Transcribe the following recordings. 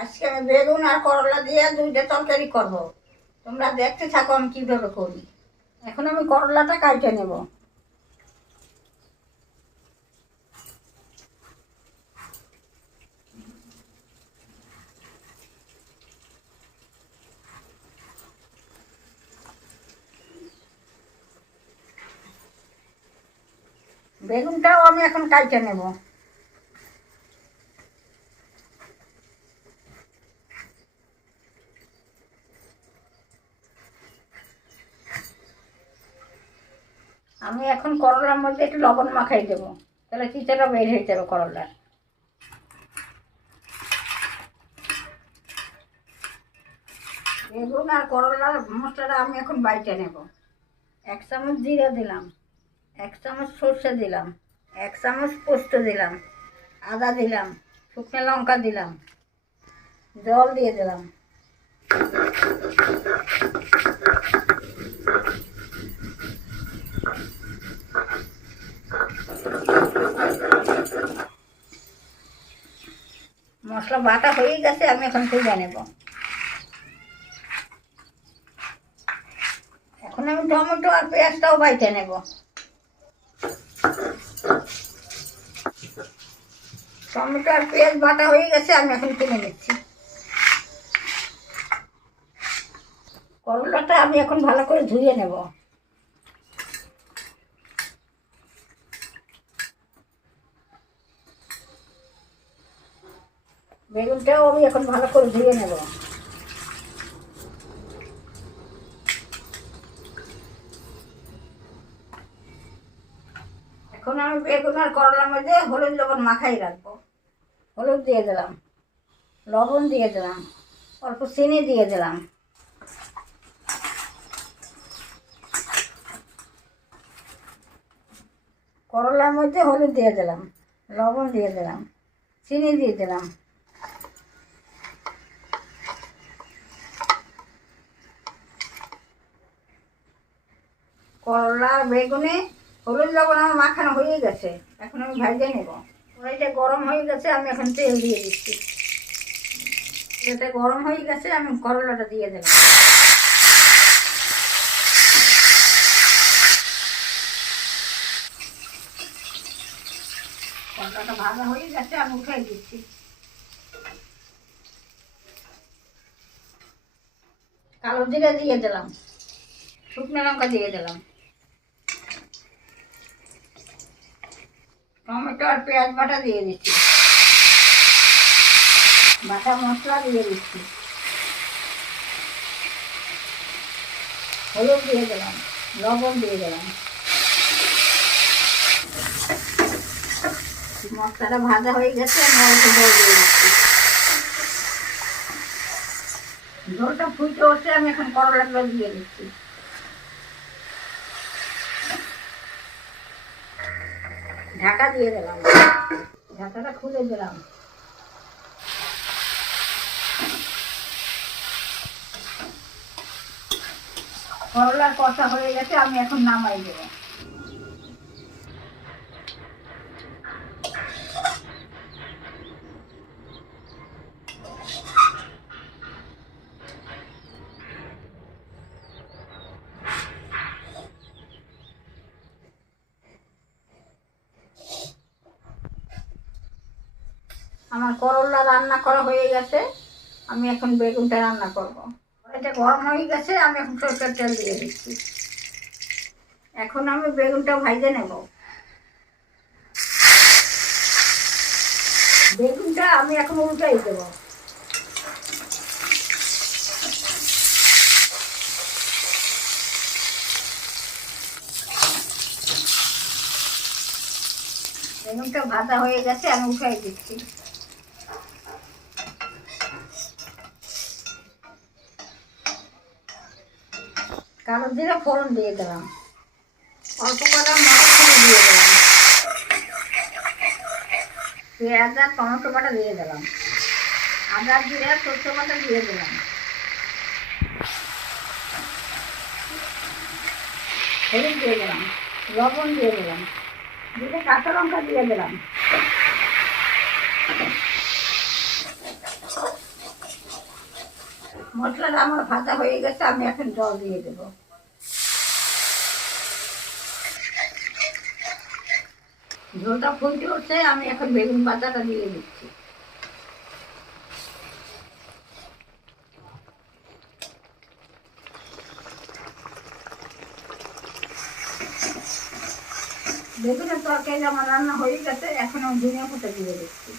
আজকে আমি বেগুন আর করলা দিয়ে দুইটা তরকারি করব। তোমরা দেখতে থাকো আমি কীভাবে করি। এখন আমি করলাটা কাটে নেব। বেগুনটাও আমি এখন কাটে নেব। আমি এখন করলার মধ্যে একটু লবণ মাখাই দেবো, তাহলে চিচাটা বের হয়ে যাবে করলার। বেগুন আর করলার মশলাটা আমি এখন বাইটে নেব। 1 চামচ জিরা দিলাম, 1 চামচ সর্ষে দিলাম, 1 চামচ পোস্ত দিলাম, আদা দিলাম, শুকনো লঙ্কা দিলাম, জল দিয়ে দিলাম। মশলা বাটা হয়ে গেছে, আমি এখন তুলে নেব। এখন আমি টমেটো আর পেঁয়াজটাও বাইটে নেব। টমেটো আর পেঁয়াজ বাটা হয়ে গেছে, আমি এখন তুলে নিচ্ছি। করলাটা আমি এখন ভালো করে ধুয়ে নেব। বেগুনটাও আমি এখন ভালো করে ধুয়ে নেব। এখন আমি বেগুন আর করলার মধ্যে হলুদ লবণ মাখাই রাখবো। হলুদ দিয়ে দিলাম, লবণ দিয়ে দিলাম, অল্প চিনি দিয়ে দিলাম। করলার মধ্যে হলুদ দিয়ে দিলাম, লবণ দিয়ে দিলাম, চিনি দিয়ে দিলাম। করলা বেগুনে হলুদ লবণ আমার মাখানো হয়ে গেছে, এখন আমি ভাজে নেব। কড়াইটা গরম হয়ে গেছে, আমি এখন তেল দিয়ে দিচ্ছি। তেলটা গরম হয়ে গেছে, আমি করলাটা দিয়ে দিলাম। করলাটা ভাজা হয়ে গেছে, আমি উঠাই দিচ্ছি। কালো জিরা দিয়ে দিলাম, শুকনো লঙ্কা দিয়ে দিলাম, টমেটো আর পেঁয়াজ বাটা দিয়ে দিচ্ছি, বাটা মশলা দিয়ে দিচ্ছি, হলুদ দিয়ে দিলাম, লবণ দিয়ে দিলাম। মশলাটা ভাজা হয়ে গেছে, আমি অল্প জল দিয়ে দিচ্ছি। জলটা ফুটে উঠছে, আমি এখন করলাগুলো দিয়ে দিচ্ছি। ঢাকা দিয়ে দিলাম, ঢাকাটা খুলে দিলাম। করলার কষা হয়ে গেছে, আমি এখন নামাই দেবো। আমার করলা রান্না করা হয়ে গেছে, আমি এখন বেগুনটা রান্না করব। এটা গরম হয়ে গেছে, আমি এখন সরষের তেল দিয়ে দিচ্ছি। এখন আমি বেগুনটা ভাজে নেব। বেগুনটা আমি এখন উল্টাই দেবো। বেগুনটা ভাজা হয়ে গেছে, আমি উঠাই দিচ্ছি। কালো জিরা ফোড়ন দিয়ে দিলাম, অল্প কটা মটরশুঁটি দিয়ে দিলাম, পেঁয়াজ আর টমেটো বাটা দিয়ে দিলাম, আদা জিরা সরষে বাটা দিয়ে দিলাম, হলুদ দিয়ে দিলাম, লবণ দিয়ে দিলাম, দুটো কাঁচা লঙ্কা দিয়ে দিলাম। মশলাটা আমার ভাজা হয়ে গেছে, আমি এখন জল দিয়ে দেবো। ঝোলটা ফুটে উঠছে, আমি এখন বেগুন ভাজাটা দিয়ে দিচ্ছি। বেগুনের তরকারি আমার রান্না হয়ে গেছে, এখন আমি ধনিয়া পাতা দিয়ে দিচ্ছি।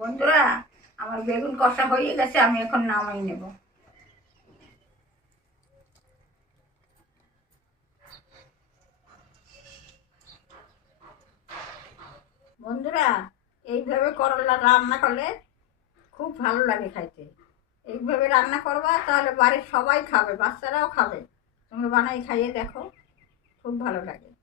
বন্ধুরা, আমার বেগুন কষা হয়ে গেছে, আমি এখন নামাই নেব। বন্ধুরা, এইভাবে করলা রান্না করলে খুব ভালো লাগে খাইতে। এইভাবে রান্না করবা, তাহলে বাড়ির সবাই খাবে, বাচ্চারাও খাবে। তোমরা বানাই খাইয়ে দেখো, খুব ভালো লাগে।